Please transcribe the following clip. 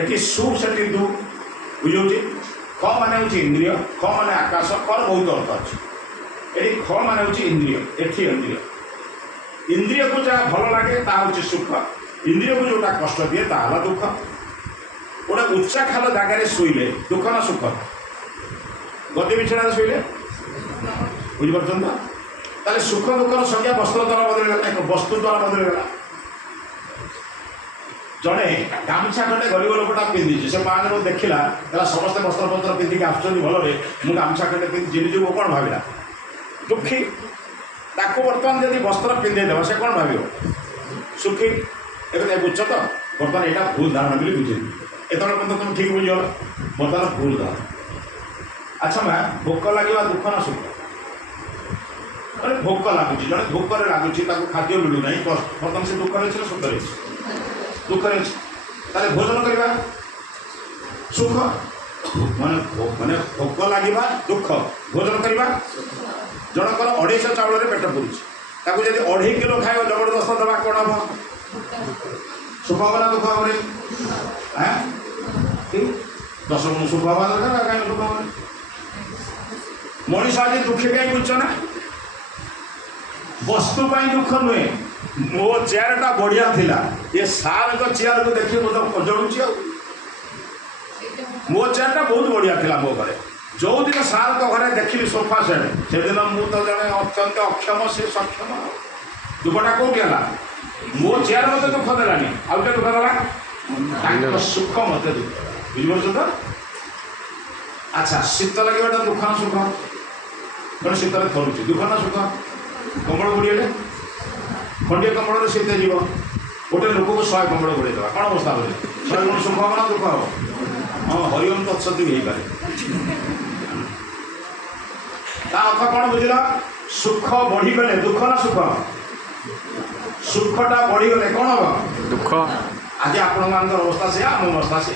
eighty सु से दु बुझे ख माने हूँ इंद्रिय ख माने आकाश खर बहुत अर्थ अच्छे ये ख माने हूँ इंद्रिय एटी इंद्रिय इंद्रिय को जहाँ भल लगे हूँ सुख इंद्रिय को जोटा कष्ट दिए ताला दुख गोटे उच्चा खाल जगार शुले दुख ना सुख गति बिछड़ा शुले बुझीपार ताले सुख दुखर संज्ञा वस्त्र द्वारा बदलगला वस्तु द्वारा बदलगला जड़े गामछा खंडे गरीब लोकटा पिंधि से पाँच लोग देखला समस्त वस्त्र पत्र पिंधिक आसुँच भलरे मुझे गामछा खंडे पिंधि जीवी जो कौन भाविला दुखी ताको बर्तमान जब वस्त्र पिंधेदेव से कौन भाव सुखी एक बुझ तो बर्तमान यहाँ भूल धारणा बोली बुझे एत तुम ठीक बुझ बर्तमान भूल धारणा अच्छा मैं भोक लगे दुख ना सुख मैंने भोक लगुच जड़े भोक लगुच खाद्य मिलूना बर्तमान से दुख रही सुख रही दुख रही भोजन करवा सुख माने माने भोक लगे दुख भोजन करवा जनकर 250 चावल पेट पुरुष जब 2.5 किलो खाइब जबरदस्त दवा कौन हम सुख हम ना दुख हम 10 गुण सुख हवा दरकार कहीं दुख हम मनीष आज दुखी कहीं बुझ ना वस्तु दुख नुहे मो चेयरटा बढ़िया थिला ये सार को चेयर को देखिए मतलब जड़ुची मो चेयरटा बहुत बढ़िया थिला मो घरे जो दिन सार को घरे देखिली सोफा सेट से दिन मु तो जड़े अत्यंत अक्षम से सक्षम दुखटा कौटी है मो चेयर मत दुख देलानी आउटे दुख देला सुख मत दुख बुझे तो अच्छा शीत लगे दुख ना सुख मैंने शीत थरुची दुख ना सुख कम्बल घोड़े खंडे कम्बल शीत जीव गोटे लोक को 100 कम्बल घोड़े देवा कौन अवस्था बोले 100 गुण सुख हम ना दुख हम हाँ हरिओम तत्सती हो पारे अर्थ कौन बुझला सुख बढ़ीगले दुख ना सुख सुखटा बढ़ीगले कौन हम दुख आज आपण मान अवस्था से आम अवस्था से